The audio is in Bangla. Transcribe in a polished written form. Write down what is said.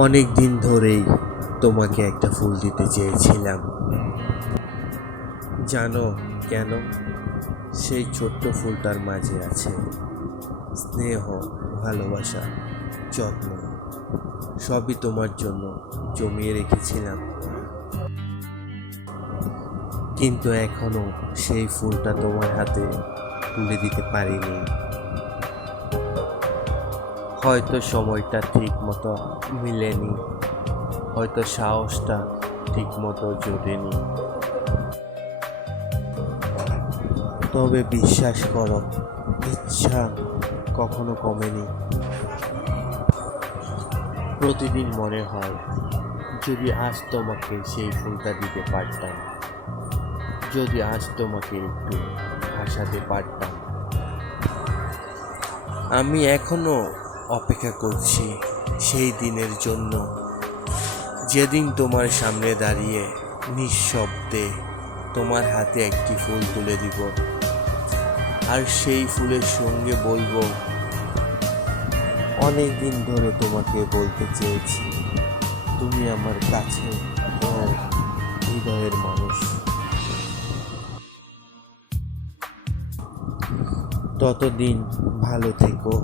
অনেক দিন ধরেই তোমাকে একটা ফুল দিতে চেয়েছিলাম। জানো কেন? সেই ছোট্ট ফুলটার মাঝে আছে স্নেহ, ভালোবাসা, যত্ন। সবই তোমার জন্য জমিয়ে রেখেছিলাম, কিন্তু এখনো সেই ফুলটা তোমার হাতে তুলে দিতে পারিনি। হয়তো সময়টা ঠিক মতো মিলেনি, হয়তো সাহসটা ঠিক মতো জোটেনি। তবে বিশ্বাস করো, ইচ্ছা কখনো কমেনি। প্রতিদিন মনে হয়, যদি আজ তোমাকে সেই ফুলটা দিতে পারতাম, যদি আজ তোমাকে একটু হাসাতে পারতাম। আমি এখনো অপেক্ষা করছি সেই দিনের জন্য, যেদিন তোমার সামনে দাঁড়িয়ে নিঃশব্দে তোমার হাতে একটি ফুল তুলে দিব, আর সেই ফুলের সঙ্গে বলবো, অনেক দিন ধরে তোমাকে বলতে চেয়েছি, তুমি আমার কাছে ও হৃদয়ের মানুষ। ততদিন ভালো থেকো।